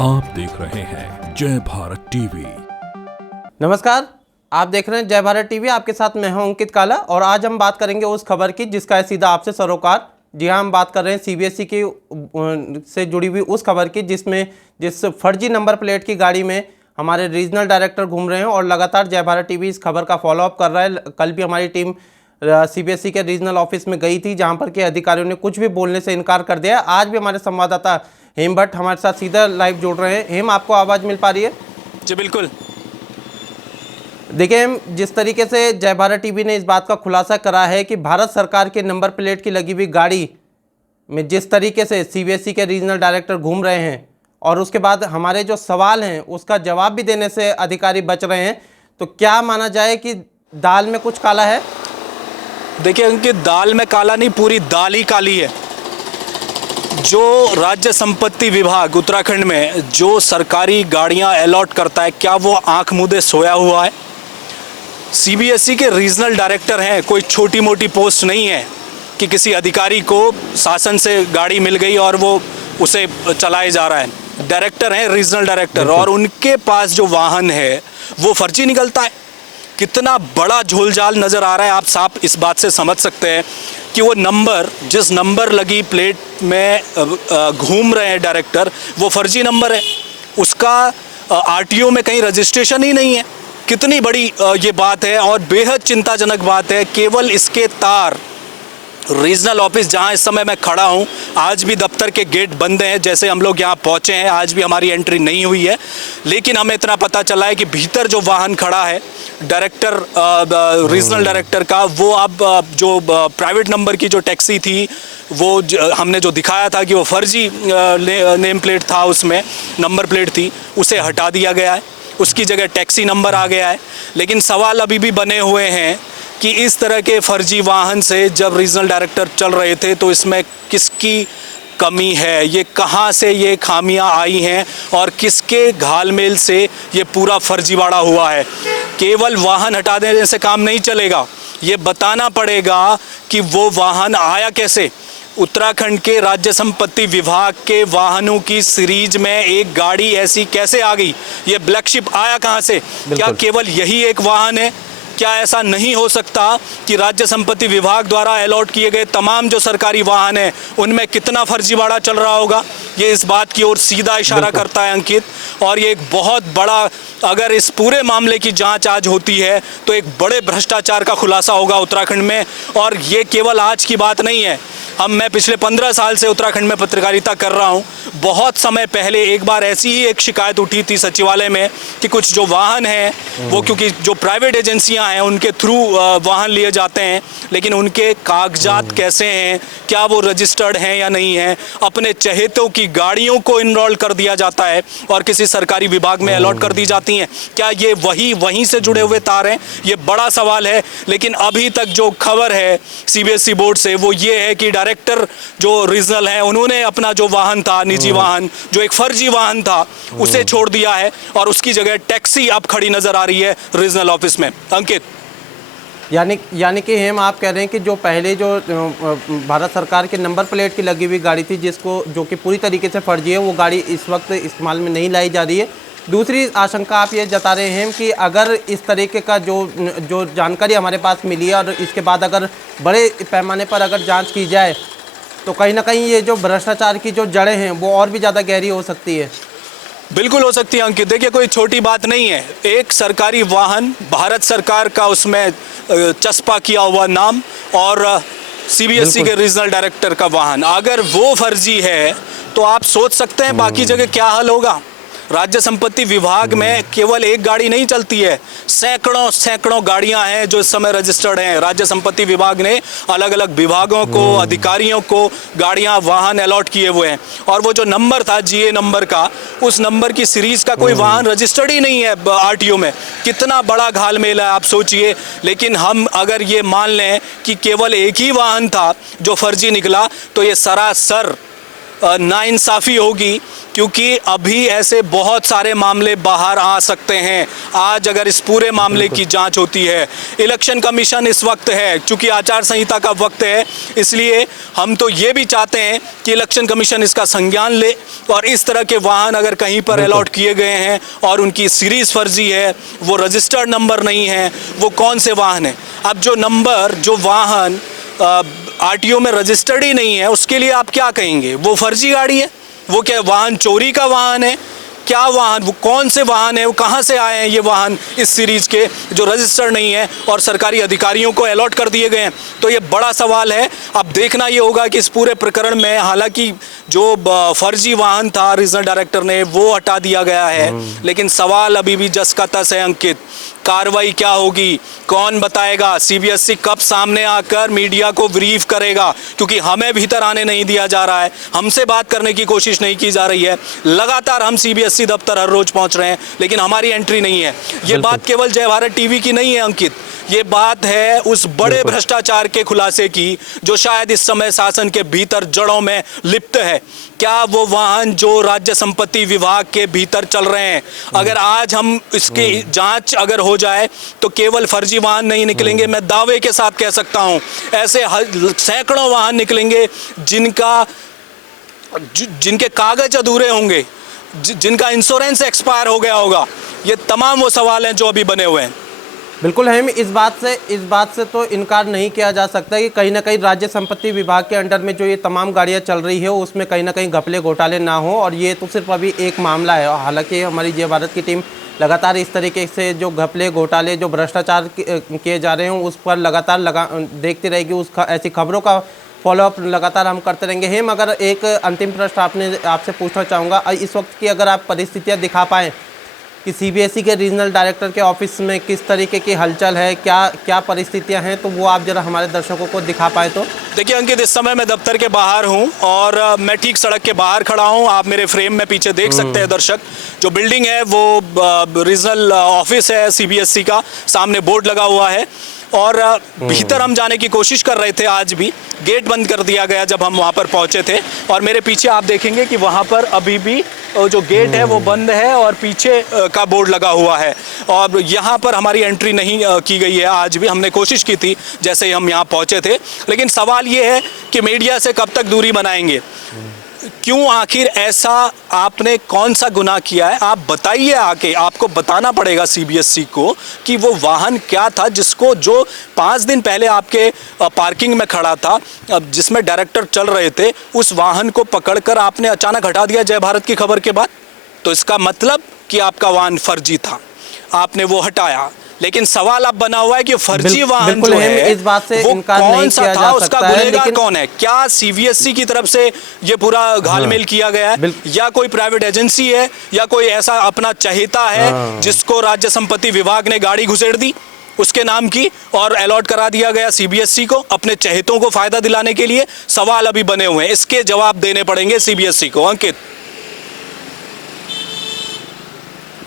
आप देख रहे हैं जय भारत टीवी। नमस्कार, आप देख रहे हैं जय भारत टीवी। आपके साथ मैं हूं अंकित काला और आज हम बात करेंगे उस खबर की जिसका है सीधा आपसे सरोकार। जी हाँ, हम बात कर रहे हैं सीबीएसई की से जुड़ी हुई उस खबर की जिस फर्जी नंबर प्लेट की गाड़ी में हमारे रीजनल डायरेक्टर घूम रहे हैं और लगातार जय भारत टीवी इस खबर का फॉलोअप कर रहा है। कल भी हमारी टीम सीबीएसई के रीजनल ऑफिस में गई थी जहां पर के अधिकारियों ने कुछ भी बोलने से इनकार कर दिया। आज भी हमारे संवाददाता हेम भट्ट हमारे साथ सीधा लाइव जुड़ रहे हैं। हेम, आपको आवाज़ मिल पा रही है? जी बिल्कुल। देखिए, जिस तरीके से जय भारत टीवी ने इस बात का खुलासा करा है कि भारत सरकार के नंबर प्लेट की लगी हुई गाड़ी में जिस तरीके से सीबीएसई के रीजनल डायरेक्टर घूम रहे हैं और उसके बाद हमारे जो सवाल हैं उसका जवाब भी देने से अधिकारी बच रहे हैं, तो क्या माना जाए कि दाल में कुछ काला है? देखिए उनकी दाल में काला नहीं, पूरी दाल ही काली है। जो राज्य संपत्ति विभाग उत्तराखंड में जो सरकारी गाड़ियां अलॉट करता है, क्या वो आंख मूंदे सोया हुआ है? सीबीएसई के रीजनल डायरेक्टर हैं, कोई छोटी मोटी पोस्ट नहीं है कि किसी अधिकारी को शासन से गाड़ी मिल गई और वो उसे चलाए जा रहा है। डायरेक्टर हैं, रीजनल डायरेक्टर, और उनके पास जो वाहन है वो फर्जी निकलता है। कितना बड़ा झोलझाल नज़र आ रहा है, आप साफ इस बात से समझ सकते हैं कि वो नंबर, जिस नंबर लगी प्लेट में घूम रहे हैं डायरेक्टर, वो फर्जी नंबर है। उसका आरटीओ में कहीं रजिस्ट्रेशन ही नहीं है। कितनी बड़ी ये बात है और बेहद चिंताजनक बात है। केवल इसके तार रीजनल ऑफिस जहां इस समय मैं खड़ा हूं, आज भी दफ्तर के गेट बंद हैं। जैसे हम लोग यहां पहुंचे हैं, आज भी हमारी एंट्री नहीं हुई है, लेकिन हमें इतना पता चला है कि भीतर जो वाहन खड़ा है डायरेक्टर, रीजनल डायरेक्टर का, वो अब जो प्राइवेट नंबर की जो टैक्सी थी, वो हमने जो दिखाया था कि वो फर्जी नेम प्लेट था, उसमें नंबर प्लेट थी, उसे हटा दिया गया है। उसकी जगह टैक्सी नंबर आ गया है। लेकिन सवाल अभी भी बने हुए हैं कि इस तरह के फर्जी वाहन से जब रीजनल डायरेक्टर चल रहे थे तो इसमें किसकी कमी है, ये कहां से ये खामियां आई हैं और किसके घालमेल से ये पूरा फर्जीवाड़ा हुआ है। केवल वाहन हटा देने से काम नहीं चलेगा, ये बताना पड़ेगा कि वो वाहन आया कैसे। उत्तराखंड के राज्य संपत्ति विभाग के वाहनों की सीरीज में एक गाड़ी ऐसी कैसे आ गई? ये ब्लैक शिप आया कहां से? क्या केवल यही एक वाहन है? क्या ऐसा नहीं हो सकता कि राज्य संपत्ति विभाग द्वारा अलॉट किए गए तमाम जो सरकारी वाहन हैं उनमें कितना फर्जीवाड़ा चल रहा होगा? ये इस बात की ओर सीधा इशारा करता है अंकित। और ये एक बहुत बड़ा, अगर इस पूरे मामले की जांच आज होती है तो एक बड़े भ्रष्टाचार का खुलासा होगा उत्तराखंड में। और ये केवल आज की बात नहीं है। मैं पिछले 15 साल से उत्तराखंड में पत्रकारिता कर रहा हूँ। बहुत समय पहले एक बार ऐसी ही एक शिकायत उठी थी सचिवालय में कि कुछ जो वाहन हैं वो, क्योंकि जो प्राइवेट एजेंसियां हैं उनके थ्रू वाहन लिए जाते हैं, लेकिन उनके कागजात कैसे हैं, क्या वो रजिस्टर्ड हैं या नहीं हैं, अपने चहेतों की गाड़ियों को इनरोल कर दिया जाता है और किसी सरकारी विभाग में अलॉट कर दी जाती हैं। क्या ये वहीं से जुड़े हुए तार हैं? ये बड़ा सवाल है। लेकिन अभी तक जो खबर है सीबीएसई बोर्ड से वो ये है कि डायरेक्टर जो रीजनल हैं उन्होंने अपना जो वाहन था, निजी वाहन, जो एक फर्जी वाहन था, उसे छोड़ दिया है और उसकी जगह टैक्सी अब खड़ी नजर आ रही है रीजनल ऑफिस में। अंकित, यानी कि हेम, आप कह रहे हैं कि जो पहले जो भारत सरकार के नंबर प्लेट की लगी हुई गाड़ी थी जो कि पूरी तरीके से फर्जी है, वो गाड़ी इस वक्त इस्तेमाल में नहीं लाई जा रही है। दूसरी आशंका आप ये जता रहे हैं कि अगर इस तरीके का जो जानकारी हमारे पास मिली है और इसके बाद अगर बड़े पैमाने पर अगर जांच की जाए तो कहीं ना कहीं ये जो भ्रष्टाचार की जो जड़ें हैं वो और भी ज़्यादा गहरी हो सकती है। बिल्कुल हो सकती है अंकित। देखिए, कोई छोटी बात नहीं है। एक सरकारी वाहन, भारत सरकार का उसमें चस्पा किया हुआ नाम, और सीबीएसई के रीजनल डायरेक्टर का वाहन, अगर वो फर्जी है तो आप सोच सकते हैं बाकी जगह क्या हाल होगा। राज्य संपत्ति विभाग में केवल एक गाड़ी नहीं चलती है, सैकड़ों गाड़ियां हैं जो इस समय रजिस्टर्ड हैं। राज्य संपत्ति विभाग ने अलग अलग विभागों को, अधिकारियों को गाड़ियां, वाहन अलॉट किए हुए हैं। और वो जो नंबर था जीए नंबर का, उस नंबर की सीरीज का कोई वाहन रजिस्टर्ड ही नहीं है आरटीओ में। कितना बड़ा घालमेल है, आप सोचिए। लेकिन हम अगर ये मान लें कि केवल एक ही वाहन था जो फर्जी निकला, तो ये सरासर नाइंसाफ़ी होगी, क्योंकि अभी ऐसे बहुत सारे मामले बाहर आ सकते हैं। आज अगर इस पूरे मामले की जांच होती है, इलेक्शन कमीशन इस वक्त है, चूंकि आचार संहिता का वक्त है, इसलिए हम तो ये भी चाहते हैं कि इलेक्शन कमीशन इसका संज्ञान ले और इस तरह के वाहन अगर कहीं पर अलॉट किए गए हैं और उनकी सीरीज़ फर्जी है, वो रजिस्टर्ड नंबर नहीं है, वो कौन से वाहन है। अब जो वाहन आरटीओ में रजिस्टर्ड ही नहीं है, उसके लिए आप क्या कहेंगे? वो फर्जी गाड़ी है? वो क्या वाहन चोरी का वाहन है? क्या वाहन, वो कौन से वाहन है, वो कहाँ से आए हैं ये वाहन इस सीरीज़ के जो रजिस्टर्ड नहीं है और सरकारी अधिकारियों को अलॉट कर दिए गए हैं? तो ये बड़ा सवाल है। अब देखना ये होगा कि इस पूरे प्रकरण में, हालांकि जो फर्जी वाहन था रीजनल डायरेक्टर ने वो हटा दिया गया है, लेकिन सवाल अभी भी जस का तस है। अंकित, कार्रवाई क्या होगी, कौन बताएगा? सीबीएसई कब सामने आकर मीडिया को ब्रीफ करेगा? क्योंकि हमें भीतर आने नहीं दिया जा रहा है, हमसे बात करने की कोशिश नहीं की जा रही है। लगातार हम सीबीएसई दफ्तर हर रोज पहुंच रहे हैं, लेकिन हमारी एंट्री नहीं है। ये बात केवल जय भारत टीवी की नहीं है अंकित, ये बात है उस बड़े भ्रष्टाचार के खुलासे की जो शायद इस समय शासन के भीतर जड़ों में लिप्त है। क्या वो वाहन जो राज्य संपत्ति विभाग के भीतर चल रहे हैं, अगर आज हम इसकी जांच अगर हो जाए तो केवल फर्जी वाहन नहीं निकलेंगे, मैं दावे के साथ कह सकता हूं ऐसे सैकड़ों वाहन निकलेंगे जिनके कागज अधूरे होंगे, जिनका इंश्योरेंस एक्सपायर हो गया होगा। ये तमाम वो सवाल हैं जो अभी बने हुए हैं। बिल्कुल है, इस बात से तो इनकार नहीं किया जा सकता कि कहीं ना कहीं राज्य संपत्ति विभाग के अंडर में जो ये तमाम गाड़ियां चल रही है उसमें कहीं ना कहीं घपले घोटाले ना हो। और ये तो सिर्फ अभी एक मामला है, हालांकि हमारी जय भारत की टीम लगातार इस तरीके से जो घपले घोटाले जो भ्रष्टाचार किए जा रहे हैं उस पर लगातार देखती रहेगी, ऐसी खबरों का फॉलोअप लगातार हम करते रहेंगे। हेम, अगर एक अंतिम प्रश्न आपसे पूछना चाहूँगा, इस वक्त की अगर आप परिस्थितियाँ दिखा पाएँ कि सीबीएसई के रीजनल डायरेक्टर के ऑफिस में किस तरीके की हलचल है, क्या परिस्थितियां हैं, तो वो आप जरा हमारे दर्शकों को दिखा पाए तो। देखिए अंकित, इस समय मैं दफ्तर के बाहर हूं और मैं ठीक सड़क के बाहर खड़ा हूं। आप मेरे फ्रेम में पीछे देख सकते हैं दर्शक, जो बिल्डिंग है वो रीजनल ऑफिस है सीबीएसई का, सामने बोर्ड लगा हुआ है और भीतर हम जाने की कोशिश कर रहे थे। आज भी गेट बंद कर दिया गया जब हम वहाँ पर पहुँचे थे और मेरे पीछे आप देखेंगे कि वहाँ पर अभी भी जो गेट है वो बंद है और पीछे का बोर्ड लगा हुआ है और यहाँ पर हमारी एंट्री नहीं की गई है। आज भी हमने कोशिश की थी जैसे ही हम यहाँ पहुँचे थे, लेकिन सवाल ये है कि मीडिया से कब तक दूरी बनाएंगे? क्यों, आखिर ऐसा आपने कौन सा गुनाह किया है? आप बताइए आके, आपको बताना पड़ेगा सीबीएसई को कि वो वाहन क्या था जिसको, जो 5 दिन पहले आपके पार्किंग में खड़ा था, जिसमें डायरेक्टर चल रहे थे, उस वाहन को पकड़कर आपने अचानक हटा दिया जय भारत की खबर के बाद। तो इसका मतलब कि आपका वाहन फर्जी था, आपने वो हटाया। लेकिन सवाल अब बना हुआ है कि फर्जी वाहन जो है इस बात से वो इनकार कौन नहीं सा किया था, जा उसका सकता है, गुनहगार लेकिन कौन है? क्या सीबीएसई की तरफ से ये पूरा घालमेल किया गया है या कोई प्राइवेट एजेंसी है या कोई ऐसा अपना चहेता है जिसको राज्य संपत्ति विभाग ने गाड़ी घुसेड़ दी उसके नाम की और अलॉट करा दिया गया सीबीएसई को अपने चहेतों को फायदा दिलाने के लिए? सवाल अभी बने हुए हैं, इसके जवाब देने पड़ेंगे सीबीएसई को। अंकित,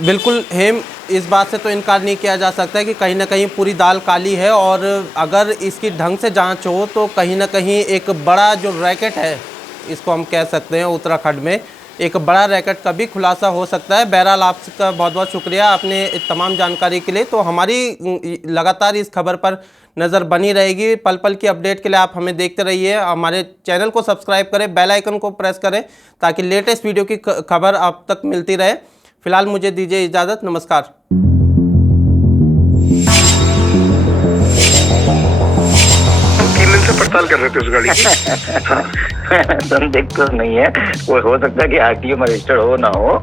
बिल्कुल हेम, इस बात से तो इनकार नहीं किया जा सकता है कि कहीं ना कहीं पूरी दाल काली है और अगर इसकी ढंग से जांच हो तो कहीं ना कहीं एक बड़ा जो रैकेट है, इसको हम कह सकते हैं उत्तराखंड में एक बड़ा रैकेट का भी खुलासा हो सकता है। बहरहाल आपका बहुत बहुत शुक्रिया आपने तमाम जानकारी के लिए। तो हमारी लगातार इस खबर पर नज़र बनी रहेगी, पल पल की अपडेट के लिए आप हमें देखते रहिए। हमारे चैनल को सब्सक्राइब करें, बेल आइकन को प्रेस करें ताकि लेटेस्ट वीडियो की खबर आप तक मिलती रहे। फिलहाल मुझे दीजिए इजाज़त, नमस्कार। पड़ताल कर रहे थे उस गाड़ी की। संदिग्ध तो नहीं है, वो हो सकता है कि आरटीओ में रजिस्टर्ड हो ना हो।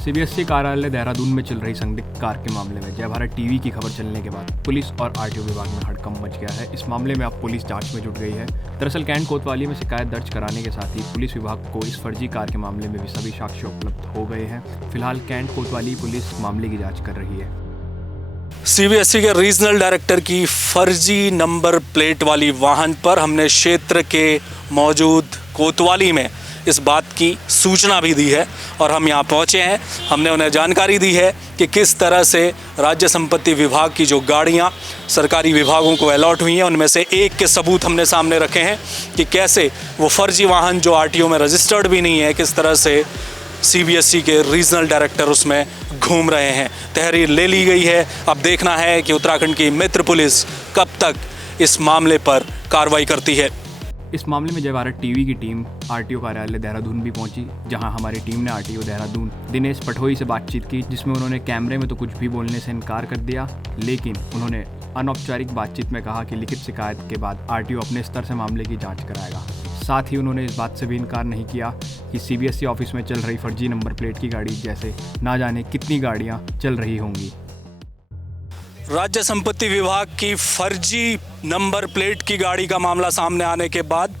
सीबीएसई कार्यालय देहरादून में चल रही संदिग्ध कार के मामले में जय भारत टीवी की खबर चलने के बाद पुलिस और आरटीओ विभाग में हड़कंप मच गया है। इस मामले में अब पुलिस जांच में जुट गई है। दरअसल कैंट कोतवाली में शिकायत दर्ज कराने के साथ ही पुलिस विभाग को इस फर्जी कार के मामले में भी सभी साक्ष्य उपलब्ध हो गए हैं। फिलहाल कैंट कोतवाली पुलिस मामले की जाँच कर रही है। सीबीएसई के रीजनल डायरेक्टर की फर्जी नंबर प्लेट वाली वाहन पर हमने क्षेत्र के मौजूद कोतवाली में इस बात की सूचना भी दी है और हम यहाँ पहुँचे हैं। हमने उन्हें जानकारी दी है कि किस तरह से राज्य संपत्ति विभाग की जो गाड़ियाँ सरकारी विभागों को अलॉट हुई हैं, उनमें से एक के सबूत हमने सामने रखे हैं कि कैसे वो फर्जी वाहन जो आरटीओ में रजिस्टर्ड भी नहीं है, किस तरह से सीबीएसई के रीजनल डायरेक्टर उसमें घूम रहे हैं। तहरीर ले ली गई है, अब देखना है कि उत्तराखंड की मित्र पुलिस कब तक इस मामले पर कार्रवाई करती है। इस मामले में जय भारत टीवी की टीम आरटीओ कार्यालय देहरादून भी पहुंची, जहां हमारी टीम ने आरटीओ देहरादून दिनेश पठोई से बातचीत की, जिसमें उन्होंने कैमरे में तो कुछ भी बोलने से इनकार कर दिया, लेकिन उन्होंने अनौपचारिक बातचीत में कहा कि लिखित शिकायत के बाद आरटीओ अपने स्तर से मामले की जांच कराएगा। साथ ही उन्होंने इस बात से भी इनकार नहीं किया कि सीबीएसई ऑफिस में चल रही फर्जी नंबर प्लेट की गाड़ी जैसे ना जाने कितनी गाड़ियां चल रही होंगी। राज्य संपत्ति विभाग की फर्जी नंबर प्लेट की गाड़ी का मामला सामने आने के बाद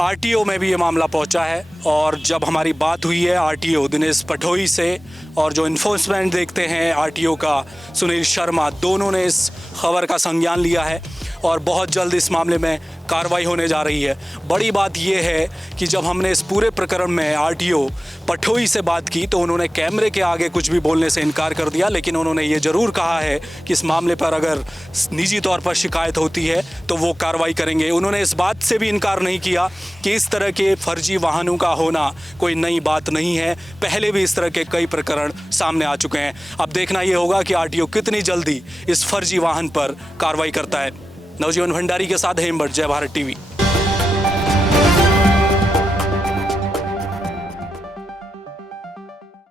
आरटीओ में भी ये मामला पहुंचा है और जब हमारी बात हुई है आरटीओ दिनेश पठोई से और जो इन्फोर्समेंट देखते हैं आरटीओ का सुनील शर्मा, दोनों ने इस खबर का संज्ञान लिया है और बहुत जल्द इस मामले में कार्रवाई होने जा रही है। बड़ी बात यह है कि जब हमने इस पूरे प्रकरण में आरटीओ पठोई से बात की तो उन्होंने कैमरे के आगे कुछ भी बोलने से इनकार कर दिया, लेकिन उन्होंने ये ज़रूर कहा है कि इस मामले पर अगर निजी तौर पर शिकायत होती है तो वो कार्रवाई करेंगे। उन्होंने इस बात से भी इनकार नहीं किया कि इस तरह के फर्जी वाहनों का होना कोई नई बात नहीं है, पहले भी इस तरह के कई प्रकरण सामने आ चुके हैं। अब देखना ये होगा कि आरटीओ कितनी जल्दी इस फर्जी वाहन पर कार्रवाई करता है। नवजीवन भंडारी के साथ हेमभट्ट, जय भारत टीवी।